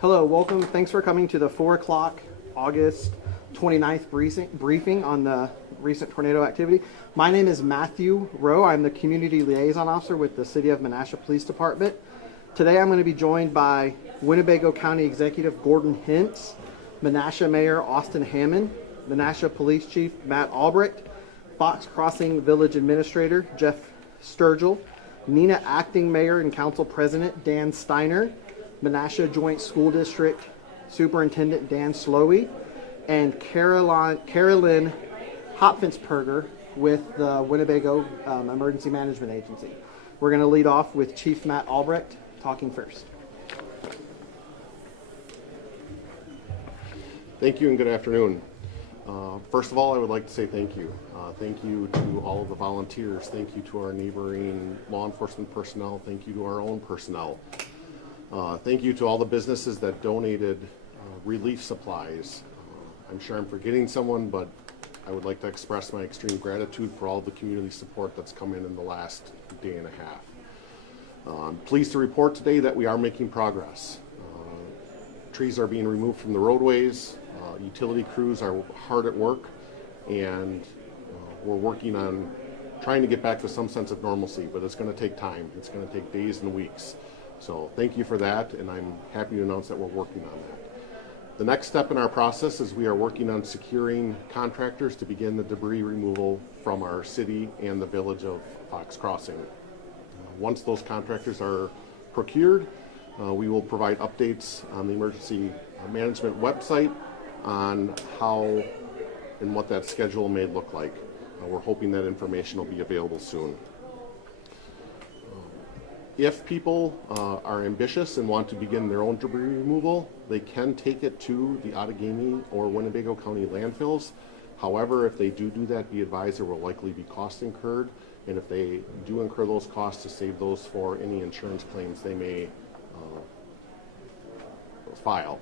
Hello, welcome. Thanks for coming to the 4 o'clock August 29th briefing on the recent tornado activity. My name is Matthew Rowe. I'm the Community Liaison Officer with the City of Menasha Police Department. Today I'm going to be joined by Winnebago County Executive Gordon Hintz, Menasha Mayor Austin Hammond, Menasha Police Chief Matt Albrecht, Fox Crossing Village Administrator Jeff Sturgill, Neenah Acting Mayor and Council President Dan Steiner, Menasha Joint School District Superintendent Dan Slowey, and Carolyn Hopfinsperger with the Winnebago Emergency Management Agency. We're going to lead off with Chief Matt Albrecht talking first. Thank you and good afternoon. First of all, I would like to say thank you. Thank you to all of the volunteers. Thank you to our neighboring law enforcement personnel. Thank you to our own personnel. Thank you to all the businesses that donated relief supplies. I'm sure I'm forgetting someone, but I would like to express my extreme gratitude for all the community support that's come in the last day and a half. I'm pleased to report today that we are making progress. Trees are being removed from the roadways. Utility crews are hard at work, and we're working on trying to get back to some sense of normalcy, but it's going to take time. It's going to take days and weeks. So thank you for that, and I'm happy to announce that we're working on that. The next step in our process is we are working on securing contractors to begin the debris removal from our city and the village of Fox Crossing. Once those contractors are procured, we will provide updates on the emergency management website on how and what that schedule may look like. We're hoping that information will be available soon. If people are ambitious and want to begin their own debris removal, they can take it to the Outagamie or Winnebago County landfills. However, if they do that, be advised there will likely be costs incurred, and if they do incur those costs, to save those for any insurance claims they may file.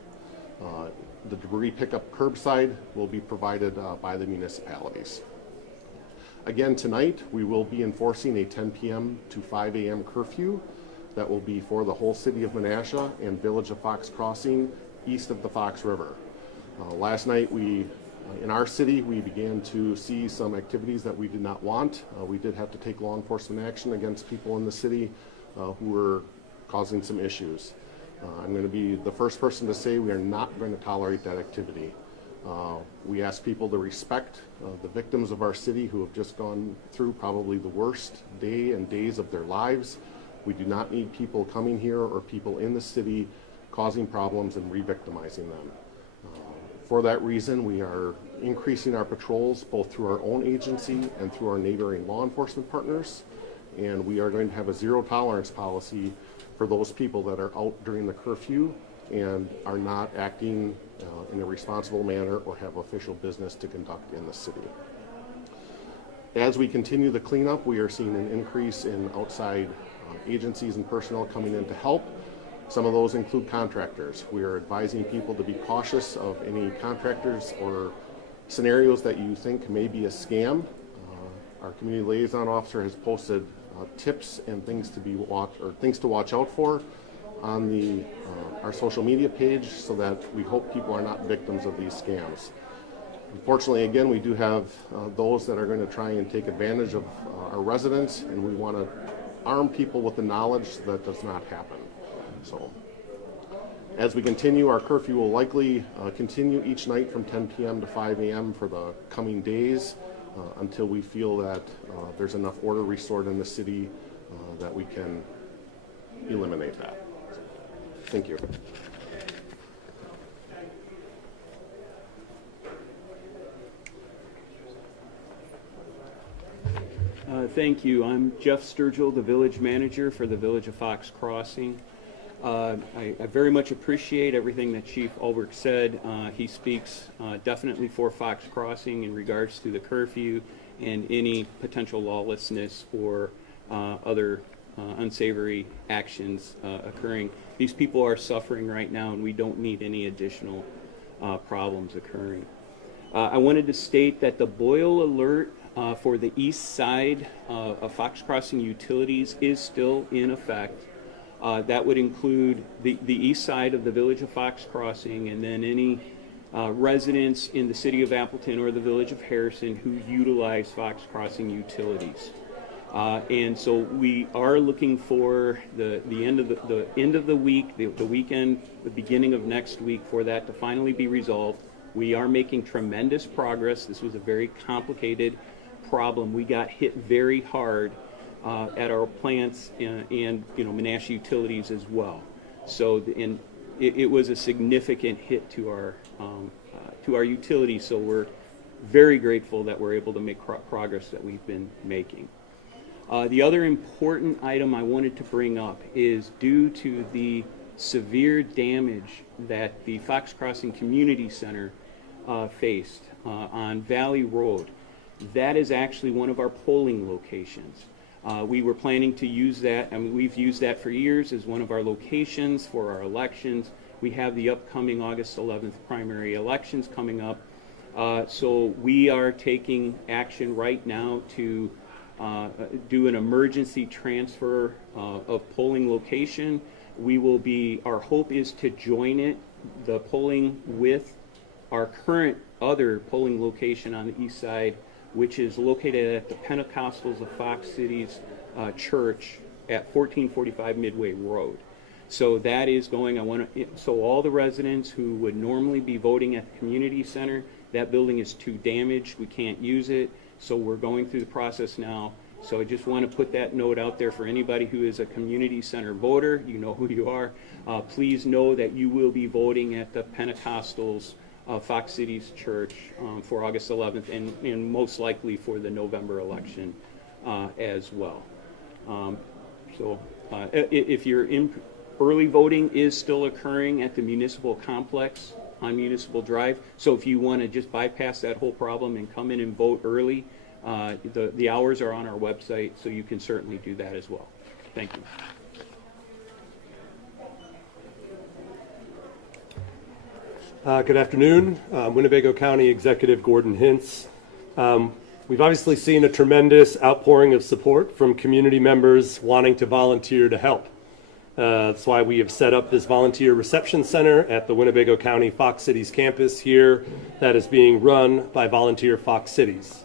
The debris pickup curbside will be provided by the municipalities. Again, tonight we will be enforcing a 10 p.m. to 5 a.m. curfew that will be for the whole city of Menasha and village of Fox Crossing east of the Fox River. Last night in our city we began to see some activities that we did not want. We did have to take law enforcement action against people in the city who were causing some issues. I'm going to be the first person to say we are not going to tolerate that activity. We ask people to respect the victims of our city who have just gone through probably the worst day and days of their lives. We do not need people coming here or people in the city causing problems and re-victimizing them. For that reason, we are increasing our patrols both through our own agency and through our neighboring law enforcement partners. And we are going to have a zero tolerance policy for those people that are out during the curfew and are not acting in a responsible manner or have official business to conduct in the city. As we continue the cleanup, we are seeing an increase in outside agencies and personnel coming in to help. Some of those include contractors. We are advising people to be cautious of any contractors or scenarios that you think may be a scam. Our community liaison officer has posted tips and things to watch out for on our social media page, so that we hope people are not victims of these scams. Unfortunately, again, we do have those that are going to try and take advantage of our residents, and we want to arm people with the knowledge that does not happen. So, as we continue, our curfew will likely continue each night from 10 p.m. to 5 a.m. for the coming days until we feel that there's enough order restored in the city that we can eliminate that. Thank you. Thank you. I'm Jeff Sturgill, the village manager for the village of Fox Crossing. I very much appreciate everything that Chief Albrecht said. He speaks definitely for Fox Crossing in regards to the curfew and any potential lawlessness or other unsavory actions occurring. These people are suffering right now, and we don't need any additional problems occurring. I wanted to state that the boil alert for the east side of Fox Crossing Utilities is still in effect. That would include the east side of the village of Fox Crossing, and then any residents in the city of Appleton or the village of Harrison who utilize Fox Crossing utilities. And so we are looking for the end of the week, the weekend, the beginning of next week, for that to finally be resolved. We are making tremendous progress. This was a very complicated problem. We got hit very hard at our plants and Menasha Utilities as well. So it was a significant hit to our utilities. So we're very grateful that we're able to make progress that we've been making. The other important item I wanted to bring up is due to the severe damage that the Fox Crossing Community Center faced on Valley Road. That is actually one of our polling locations. We were planning to use that, we've used that for years as one of our locations for our elections. We have the upcoming August 11th primary elections coming up. So we are taking action right now to do an emergency transfer of polling location. Our hope is to join the polling with our current other polling location on the east side, which is located at the Pentecostals of Fox Cities Church at 1445 Midway Road. So that is going, so all the residents who would normally be voting at the community center, that building is too damaged, we can't use it, so we're going through the process now. So I just want to put that note out there for anybody who is a community center voter. You know who you are. Please know that you will be voting at the Pentecostals of Fox Cities Church for August 11th and most likely for the November election as well. If you're in, early voting is still occurring at the municipal complex on Municipal Drive. So if you want to just bypass that whole problem and come in and vote early, the hours are on our website, so you can certainly do that as well. Thank you. Good afternoon. Winnebago County Executive Gordon Hintz. We've obviously seen a tremendous outpouring of support from community members wanting to volunteer to help. That's why we have set up this volunteer reception center at the Winnebago County Fox Cities campus here that is being run by Volunteer Fox Cities.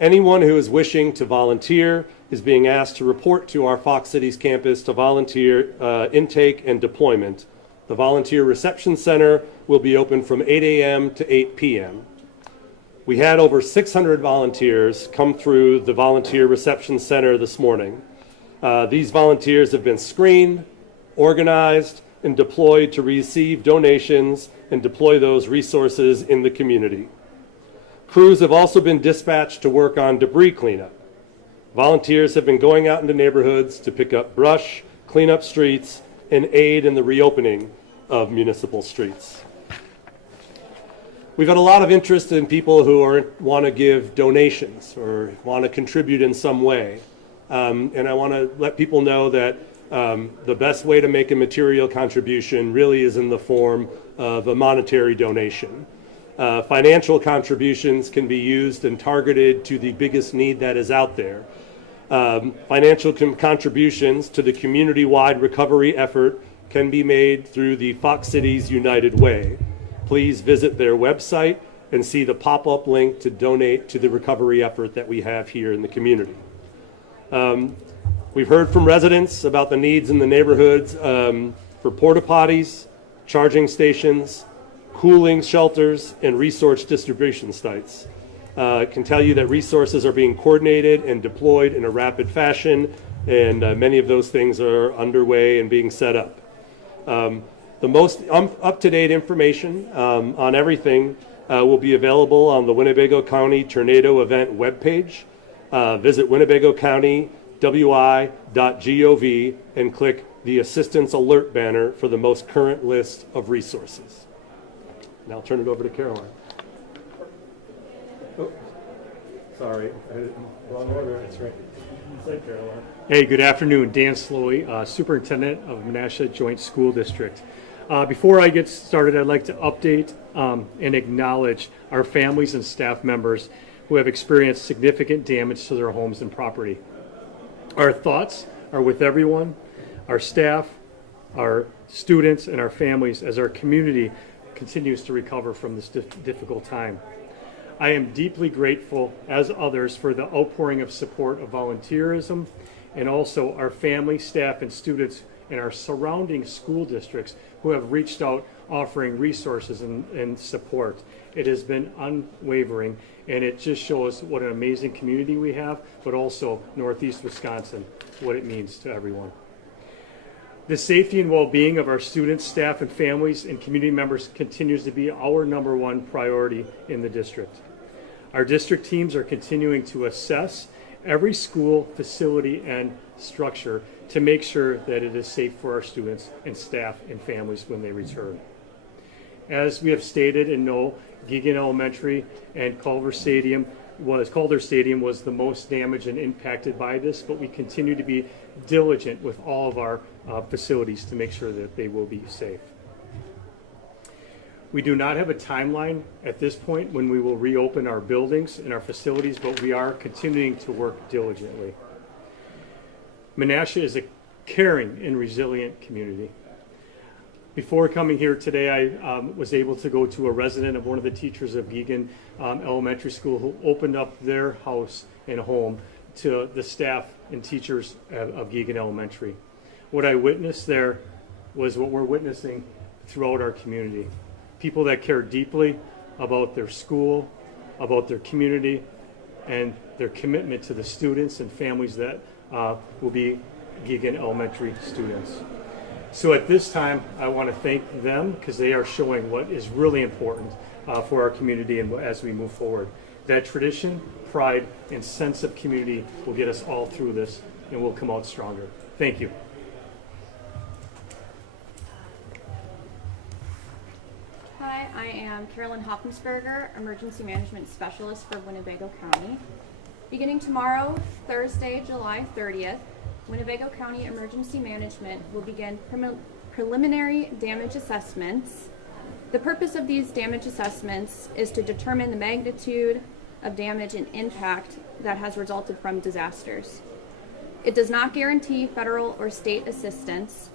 Anyone who is wishing to volunteer is being asked to report to our Fox Cities campus to volunteer intake and deployment. The Volunteer Reception Center will be open from 8 a.m. to 8 p.m. We had over 600 volunteers come through the Volunteer Reception Center this morning. These volunteers have been screened, organized, and deployed to receive donations and deploy those resources in the community. Crews have also been dispatched to work on debris cleanup. Volunteers have been going out into neighborhoods to pick up brush, clean up streets, and aid in the reopening of municipal streets. We've had a lot of interest in people who want to give donations or want to contribute in some way. And I want to let people know that the best way to make a material contribution really is in the form of a monetary donation. Financial contributions can be used and targeted to the biggest need that is out there. Financial contributions to the community-wide recovery effort can be made through the Fox Cities United Way. Please visit their website and see the pop-up link to donate to the recovery effort that we have here in the community. We've heard from residents about the needs in the neighborhoods for porta potties, charging stations, cooling shelters, and resource distribution sites. I can tell you that resources are being coordinated and deployed in a rapid fashion, and many of those things are underway and being set up. The most up-to-date information on everything will be available on the Winnebago County Tornado Event webpage. Visit Winnebago County wi.gov and click the Assistance Alert banner for the most current list of resources. Now I'll turn it over to Caroline. Oh, sorry, wrong order. That's right. Thank you, Caroline. Hey, good afternoon. Dan Slowey, Superintendent of Menasha Joint School District. Before I get started, I'd like to update and acknowledge our families and staff members who have experienced significant damage to their homes and property. Our thoughts are with everyone. our staff, our students, and our families as our community continues to recover from this difficult time. I am deeply grateful, as others, for the outpouring of support of volunteerism, and also our family, staff, and students in our surrounding school districts who have reached out offering resources and support. It has been unwavering, and it just shows what an amazing community we have, but also Northeast Wisconsin, what it means to everyone. The safety and well-being of our students, staff, and families and community members continues to be our #1 priority in the district. Our district teams are continuing to assess every school, facility, and structure to make sure that it is safe for our students and staff and families when they return. As we have stated and know, Geoghegan Elementary and Calder Stadium was the most damaged and impacted by this, but we continue to be diligent with all of our facilities to make sure that they will be safe. We do not have a timeline at this point when we will reopen our buildings and our facilities, but we are continuing to work diligently. Menasha is a caring and resilient community. Before coming here today, I was able to go to a resident of one of the teachers of Geoghegan Elementary School who opened up their house and home to the staff and teachers of Geoghegan Elementary. What I witnessed there was what we're witnessing throughout our community. People that care deeply about their school, about their community, and their commitment to the students and families that will be Geoghegan Elementary students. So at this time, I want to thank them because they are showing what is really important for our community and as we move forward. That tradition, pride, and sense of community will get us all through this and we'll come out stronger. Thank you. Hi, I am Carolyn Hoffensberger, Emergency Management Specialist for Winnebago County. Beginning tomorrow, Thursday, July 30th, Winnebago County Emergency Management will begin preliminary damage assessments. The purpose of these damage assessments is to determine the magnitude of damage and impact that has resulted from disasters. It does not guarantee federal or state assistance.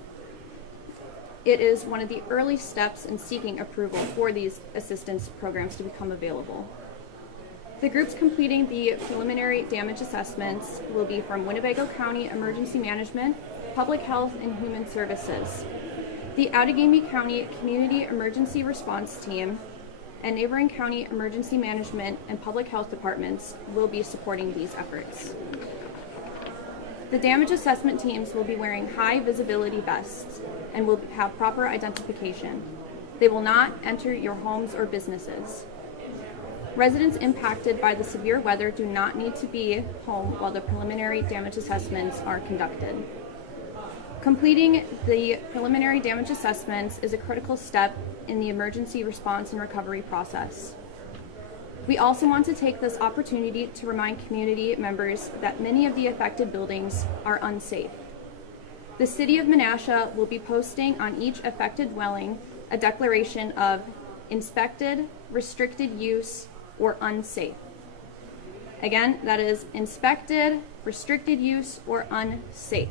It is one of the early steps in seeking approval for these assistance programs to become available. The groups completing the preliminary damage assessments will be from Winnebago County Emergency Management, Public Health and Human Services, the Outagamie County Community Emergency Response Team, and neighboring county emergency management and public health departments will be supporting these efforts. The damage assessment teams will be wearing high visibility vests and will have proper identification. They will not enter your homes or businesses. Residents impacted by the severe weather do not need to be home while the preliminary damage assessments are conducted. Completing the preliminary damage assessments is a critical step in the emergency response and recovery process. We also want to take this opportunity to remind community members that many of the affected buildings are unsafe. The City of Menasha will be posting on each affected dwelling a declaration of inspected, restricted use, or unsafe. Again, that is inspected, restricted use, or unsafe.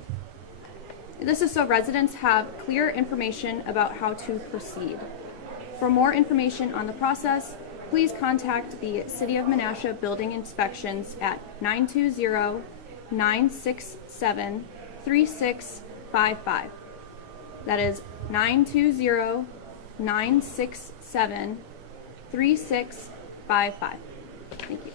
This is so residents have clear information about how to proceed. For more information on the process, please contact the City of Menasha Building Inspections at 920-967-3655. That is 920-967-3655. Thank you.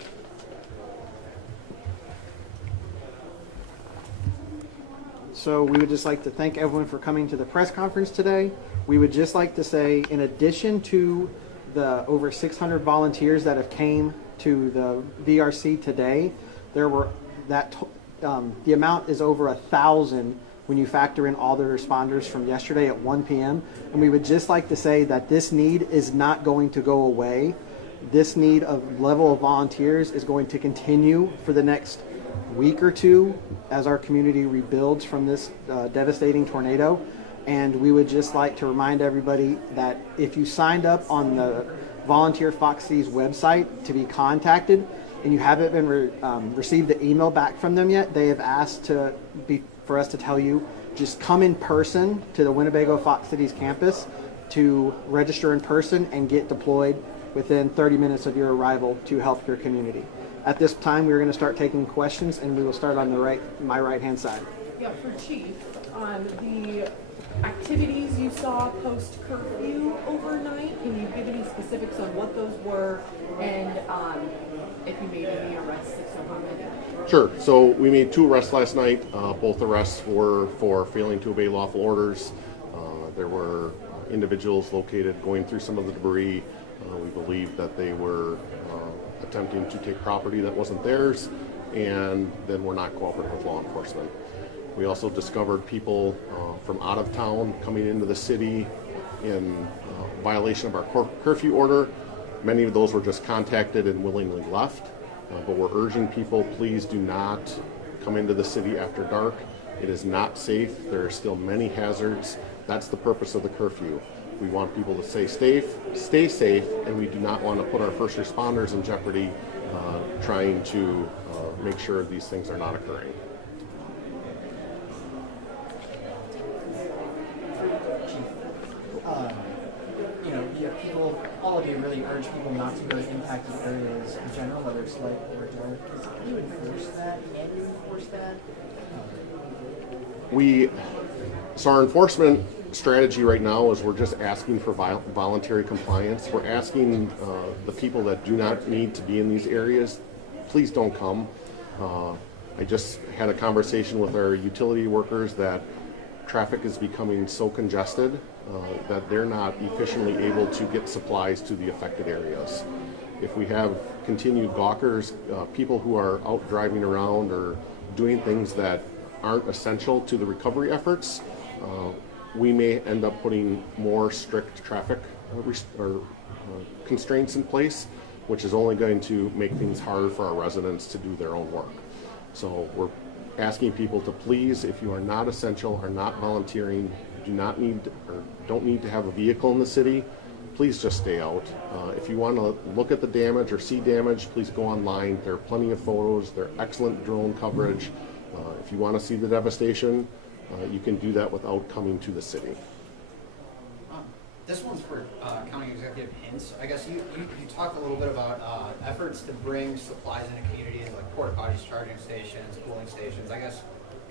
So we would just like to thank everyone for coming to the press conference today. We would just like to say, in addition to the over 600 volunteers that have came to the VRC today, there were the amount is over 1,000 when you factor in all the responders from yesterday at 1 p.m. And we would just like to say that this need is not going to go away. This need of level of volunteers is going to continue for the next week or two as our community rebuilds from this devastating tornado. And we would just like to remind everybody that if you signed up on the Volunteer Fox Cities website to be contacted and you haven't been received the email back from them yet, they have asked for us to tell you just come in person to the Winnebago Fox Cities campus to register in person and get deployed within 30 minutes of your arrival to help your community. At this time, we're going to start taking questions, and we will start on my right-hand side. Yeah, for Chief, on the activities you saw post-curfew overnight, can you give any specifics on what those were and if you made any arrests, if so, how many? Sure. So we made 2 arrests last night. Both arrests were for failing to obey lawful orders. There were individuals located going through some of the debris. We believe that they were attempting to take property that wasn't theirs, and then were not cooperating with law enforcement. We also discovered people from out of town coming into the city in violation of our curfew order. Many of those were just contacted and willingly left, but we're urging people, please do not come into the city after dark. It is not safe. There are still many hazards. That's the purpose of the curfew. We want people to stay safe, and we do not want to put our first responders in jeopardy trying to make sure these things are not occurring. You have people, all of you really urge people not to go to impacted areas in general, whether it's light or dark. Can you enforce that? Can you enforce that? So our enforcement strategy right now is we're just asking for voluntary compliance. We're asking the people that do not need to be in these areas, please don't come. I just had a conversation with our utility workers that traffic is becoming so congested that they're not efficiently able to get supplies to the affected areas. If we have continued gawkers, people who are out driving around or doing things that aren't essential to the recovery efforts, we may end up putting more strict traffic constraints in place, which is only going to make things harder for our residents to do their own work. So we're asking people to please, if you are not essential or not volunteering, do not need or don't need to have a vehicle in the city, please just stay out. If you want to look at the damage or see damage, please go online. There are plenty of photos. There are excellent drone coverage. If you want to see the devastation, you can do that without coming to the city. This one's for County Executive Hintz. I guess you talked a little bit about efforts to bring supplies into communities like porta potties, charging stations, cooling stations. I guess,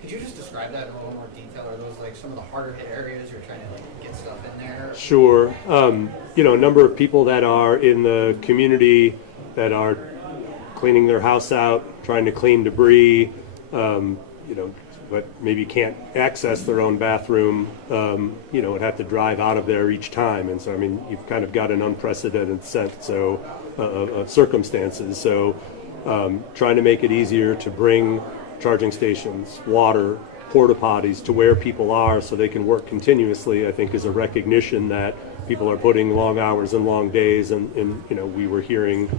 could you just describe that in a little more detail? Are those like some of the harder hit areas you're trying to get stuff in there? Sure. A number of people that are in the community that are cleaning their house out, trying to clean debris, but maybe can't access their own bathroom, would have to drive out of there each time. And so, you've kind of got an unprecedented set of circumstances. So trying to make it easier to bring charging stations, water, porta potties to where people are so they can work continuously, I think is a recognition that people are putting long hours and long days, and we were hearing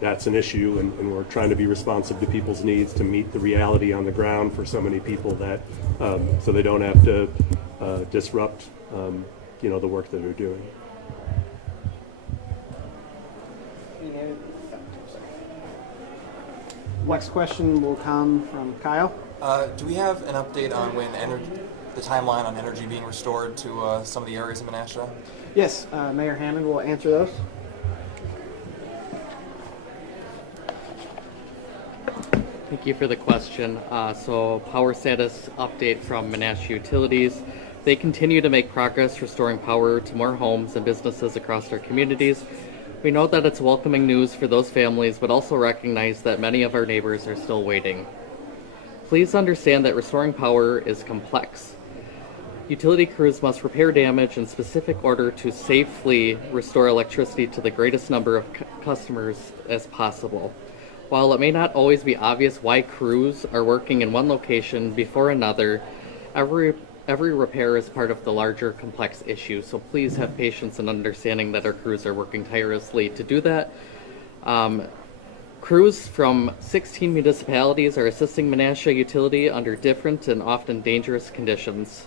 that's an issue, and we're trying to be responsive to people's needs to meet the reality on the ground for so many people that so they don't have to disrupt the work that they're doing. Next question will come from Kyle. Do we have an update on when the timeline on energy being restored to some of the areas in Menasha? Yes, Mayor Hammond will answer those. Thank you for the question. So power status update from Menasha Utilities. They continue to make progress restoring power to more homes and businesses across our communities. We know that it's welcoming news for those families, but also recognize that many of our neighbors are still waiting. Please understand that restoring power is complex. Utility crews must repair damage in specific order to safely restore electricity to the greatest number of customers as possible. While it may not always be obvious why crews are working in one location before another, every repair is part of the larger complex issue, so please have patience and understanding that our crews are working tirelessly to do that. Crews from 16 municipalities are assisting Menasha Utility under different and often dangerous conditions.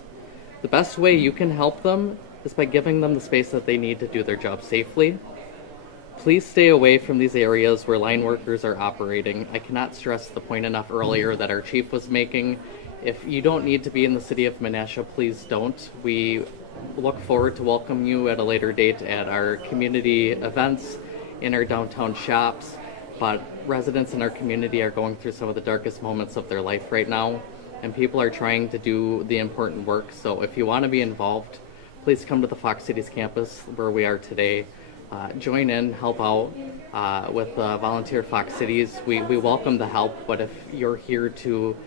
The best way you can help them is by giving them the space that they need to do their job safely. Please stay away from these areas where line workers are operating. I cannot stress the point enough earlier that our chief was making. if you don't need to be in the city of Menasha, please don't. We look forward to welcome you at a later date at our community events, in our downtown shops. But residents in our community are going through some of the darkest moments of their life right now, and people are trying to do the important work. So if you want to be involved, please come to the Fox Cities campus where we are today. Join in, help out with volunteer Fox Cities. We welcome the help, but if you're here to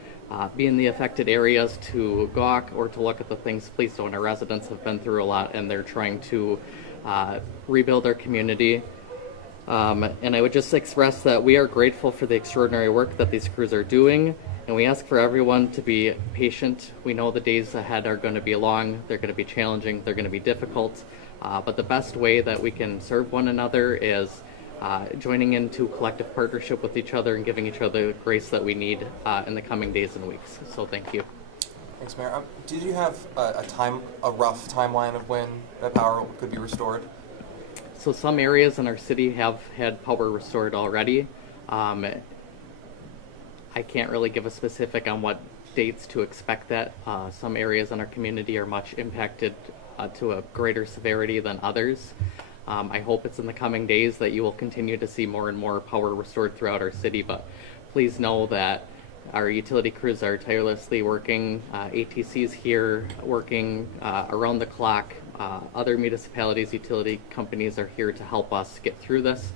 be in the affected areas to gawk or to look at the things, please don't. Our residents have been through a lot, and they're trying to rebuild our community. And I would just express that we are grateful for the extraordinary work that these crews are doing, and we ask for everyone to be patient. We know the days ahead are going to be long, they're going to be challenging, they're going to be difficult, but the best way that we can serve one another is joining into collective partnership with each other and giving each other the grace that we need in the coming days and weeks. So thank you. Thanks, Mayor. Did you have a rough timeline of when that power could be restored? So some areas in our city have had power restored already. I can't really give a specific on what dates to expect that. Some areas in our community are much impacted to a greater severity than others. I hope it's in the coming days that you will continue to see more and more power restored throughout our city, but please know that our utility crews are tirelessly working. ATC's here working around the clock. Other municipalities, utility companies are here to help us get through this.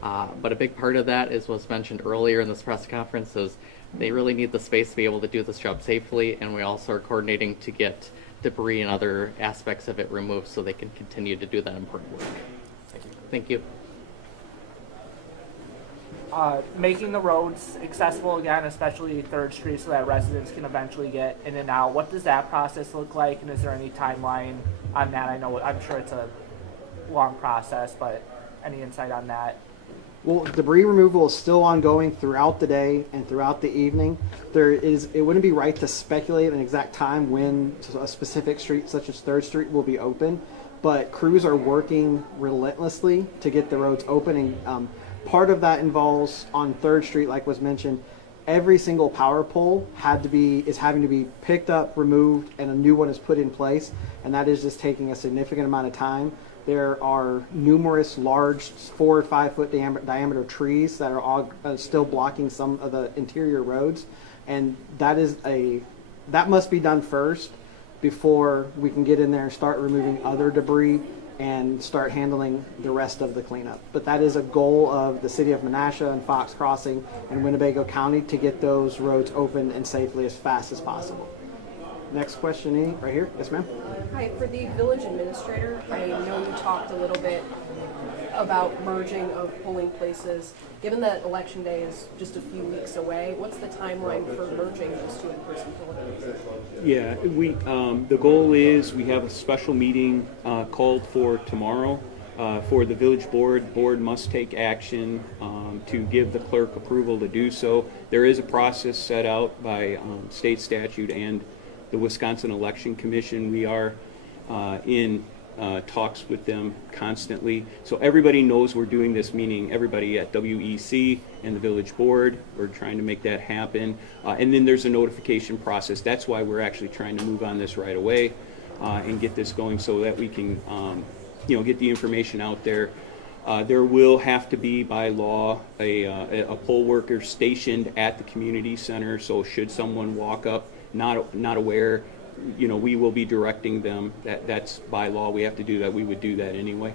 But a big part of that was mentioned earlier in this press conference, is they really need the space to be able to do this job safely, and we also are coordinating to get debris and other aspects of it removed so they can continue to do that important work. Thank you. Thank you. Making the roads accessible again, especially 3rd Street, so that residents can eventually get in and out. What does that process look like, and is there any timeline on that? I'm sure it's a long process, but any insight on that? Well, debris removal is still ongoing throughout the day and throughout the evening. It wouldn't be right to speculate an exact time when a specific street such as 3rd Street will be open, but crews are working relentlessly to get the roads open, and part of that involves on 3rd Street, like was mentioned, every single power pole is having to be picked up, removed, and a new one is put in place, and that is just taking a significant amount of time. There are numerous large 4 or 5 foot diameter trees that are all still blocking some of the interior roads, and that must be done first before we can get in there and start removing other debris and start handling the rest of the cleanup. But that is a goal of the city of Menasha and Fox Crossing and Winnebago County, to get those roads open and safely as fast as possible. Next question, right here. Yes, ma'am. Hi, for the village administrator, I know you talked a little bit about merging of polling places. Given that election day is just a few weeks away, what's the timeline for merging those 2 in-person polling places? Yeah, the goal is we have a special meeting called for tomorrow for the village board. Board must take action to give the clerk approval to do so. There is a process set out by state statute and the Wisconsin Election Commission. We are in talks with them constantly. So everybody knows we're doing this, meaning everybody at WEC and the village board. We're trying to make that happen. And then there's a notification process. That's why we're actually trying to move on this right away and get this going so that we can get the information out there. There will have to be, by law, a poll worker stationed at the community center. So should someone walk up not aware, we will be directing them. That's by law. We have to do that. We would do that anyway.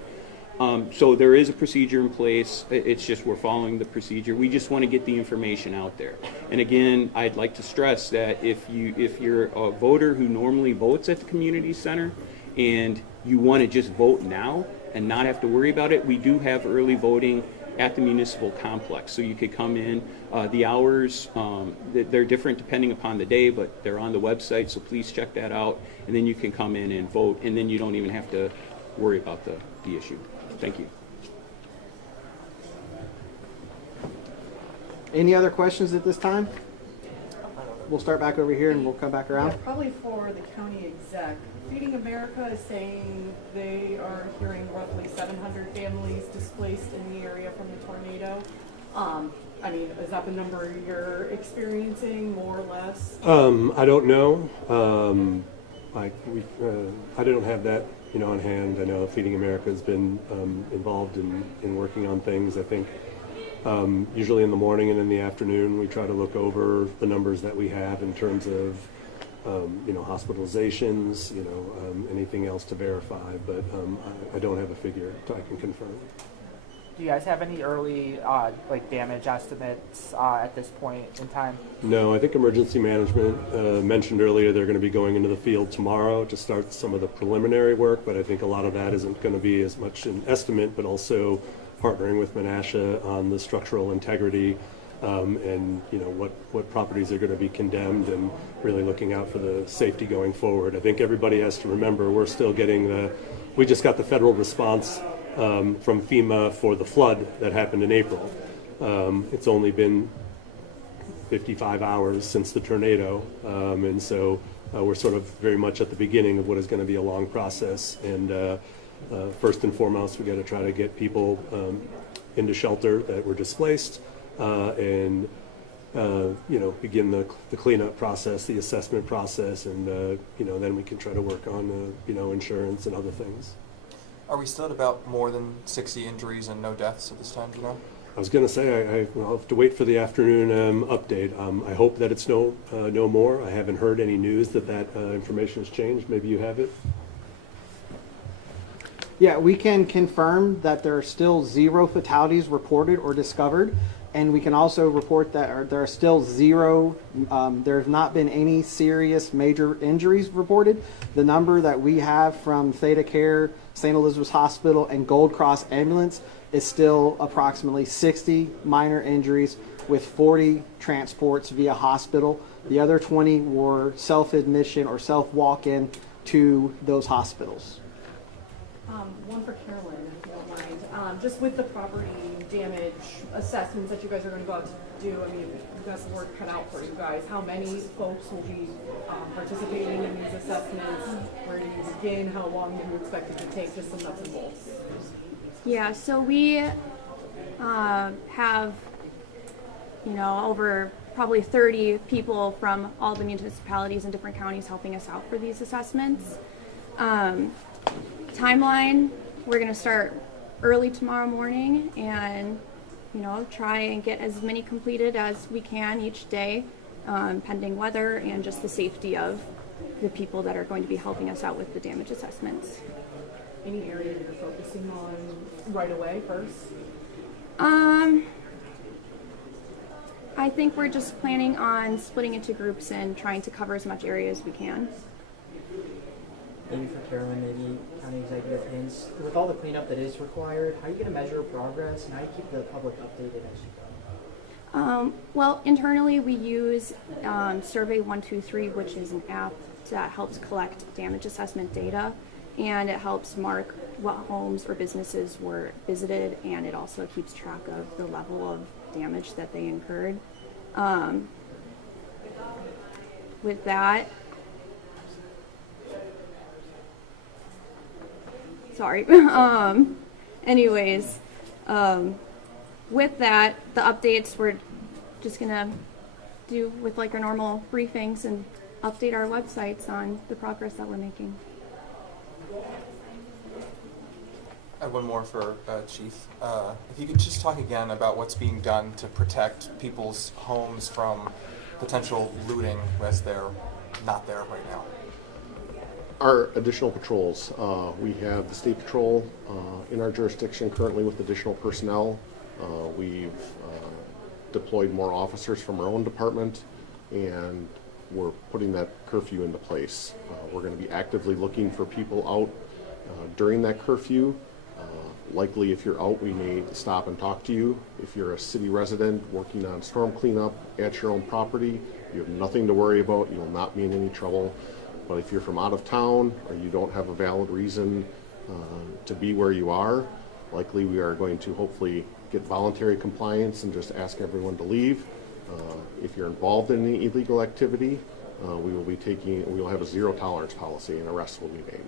So there is a procedure in place. It's just we're following the procedure. We just want to get the information out there. And again, I'd like to stress that if you're a voter who normally votes at the community center and you want to just vote now and not have to worry about it, we do have early voting at the municipal complex. So you could come in. The hours, they're different depending upon the day, but they're on the website, so please check that out. And then you can come in and vote, and then you don't even have to worry about the issue. Thank you. Any other questions at this time? We'll start back over here and we'll come back around. Yeah, probably for the county exec. Feeding America is saying they are hearing roughly 700 families displaced in the area from the tornado. I mean, is that the number you're experiencing, more or less? I don't know. I don't have that, on hand. I know Feeding America has been involved in working on things. I think usually in the morning and in the afternoon, we try to look over the numbers that we have in terms of, hospitalizations, anything else to verify. But I don't have a figure I can confirm. Do you guys have any early damage estimates at this point in time? No, I think emergency management mentioned earlier they're going to be going into the field tomorrow to start some of the preliminary work, but I think a lot of that isn't going to be as much an estimate, but also partnering with Menasha on the structural integrity and what properties are going to be condemned, and really looking out for the safety going forward. I think everybody has to remember we're still getting we just got the federal response from FEMA for the flood that happened in April. It's only been 55 hours since the tornado, and so we're sort of very much at the beginning of what is going to be a long process. And first and foremost, we got to try to get people into shelter that were displaced, and begin the cleanup process, the assessment process, and then we can try to work on insurance and other things. Are we still at about more than 60 injuries and no deaths at this time, do you know? I was going to say I'll have to wait for the afternoon update. I hope that it's no more. I haven't heard any news that information has changed. Maybe you have it. Yeah, we can confirm that there are still 0 fatalities reported or discovered, and we can also report that there are still 0. There have not been any serious major injuries reported. The number that we have from Theta Care, St. Elizabeth's Hospital, and Gold Cross Ambulance is still approximately 60 minor injuries with 40 transports via hospital. The other 20 were self-admission or self-walk-in to those hospitals. One for Carolyn, if you don't mind. Just with the property damage assessments that you guys are going to go out to do, I mean, you guys have work cut out for you guys. How many folks will be participating in these assessments? Where do you begin? How long do you expect it to take? Just some nuts and bolts. Yeah, so we have, over probably 30 people from all the municipalities and different counties helping us out for these assessments. Timeline, we're going to start early tomorrow morning and, try and get as many completed as we can each day, pending weather and just the safety of the people that are going to be helping us out with the damage assessments. Any area that you're focusing on right away first? I think we're just planning on splitting into groups and trying to cover as much area as we can. Maybe for Carolyn, maybe County Executive hints. With all the cleanup that is required, how are you going to measure progress and how do you keep the public updated as you go? Well, internally we use Survey 123, which is an app that helps collect damage assessment data, and it helps mark what homes or businesses were visited, and it also keeps track of the level of damage that they incurred. With that, sorry. Anyways, with that, the updates we're just gonna do with like our normal briefings and update our websites on the progress that we're making. I have one more for Chief. If you could just talk again about what's being done to protect people's homes from potential looting as they're not there right now. Our additional patrols. We have the State Patrol in our jurisdiction currently with additional personnel. We've deployed more officers from our own department, and we're putting that curfew into place. We're going to be actively looking for people out during that curfew. Likely, if you're out, we may stop and talk to you. If you're a city resident working on storm cleanup at your own property, you have nothing to worry about. You will not be in any trouble. But if you're from out of town or you don't have a valid reason to be where you are, likely we are going to hopefully get voluntary compliance and just ask everyone to leave. If you're involved in any illegal activity, we will have a zero tolerance policy and arrests will be made.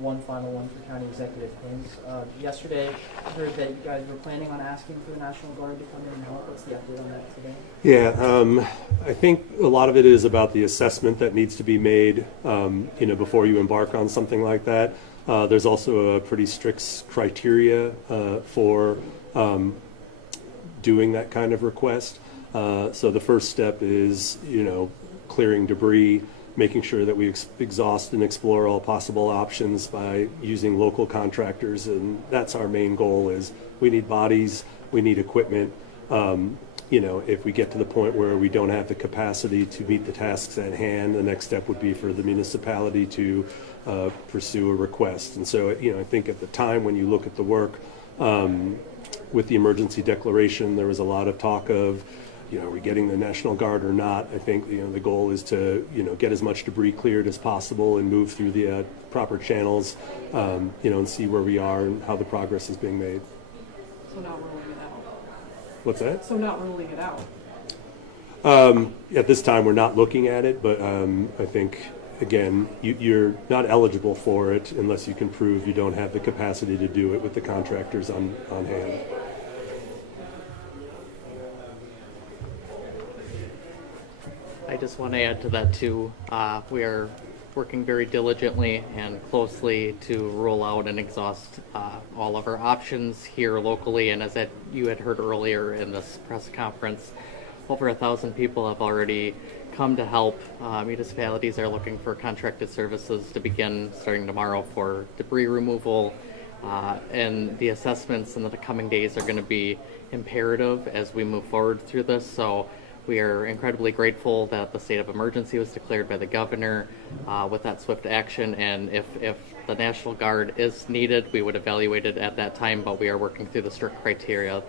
one final one for County Executive Haynes. Yesterday, I heard that you guys were planning on asking for the National Guard to come in and help. What's the update on that today? Yeah, I think a lot of it is about the assessment that needs to be made, before you embark on something like that. There's also a pretty strict criteria for doing that kind of request. So the first step is, clearing debris, making sure that we exhaust and explore all possible options by using local contractors, and that's our main goal. Is we need bodies, we need equipment. If we get to the point where we don't have the capacity to meet the tasks at hand, the next step would be for the municipality to pursue a request. And so, I think at the time when you look at the work with the emergency declaration, there was a lot of talk of, are we getting the National Guard or not? I think, the goal is to, get as much debris cleared as possible and move through the proper channels, and see where we are and how the progress is being made. So not ruling it out. What's that? So not ruling it out. At this time, we're not looking at it, but I think, again, you're not eligible for it unless you can prove you don't have the capacity to do it with the contractors on hand. I just want to add to that too. We are working very diligently and closely to roll out and exhaust all of our options here locally. And as you had heard earlier in this press conference, over 1,000 people have already come to help. Municipalities are looking for contracted services to begin starting tomorrow for debris removal. And the assessments in the coming days are going to be imperative as we move forward through this. So we are incredibly grateful that the state of emergency was declared by the governor with that swift action. And if the National Guard is needed, we would evaluate it at that time, but we are working through the strict criteria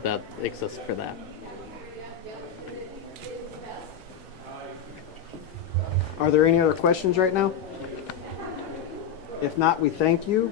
that exist for that. Are there any other questions right now? If not, we thank you.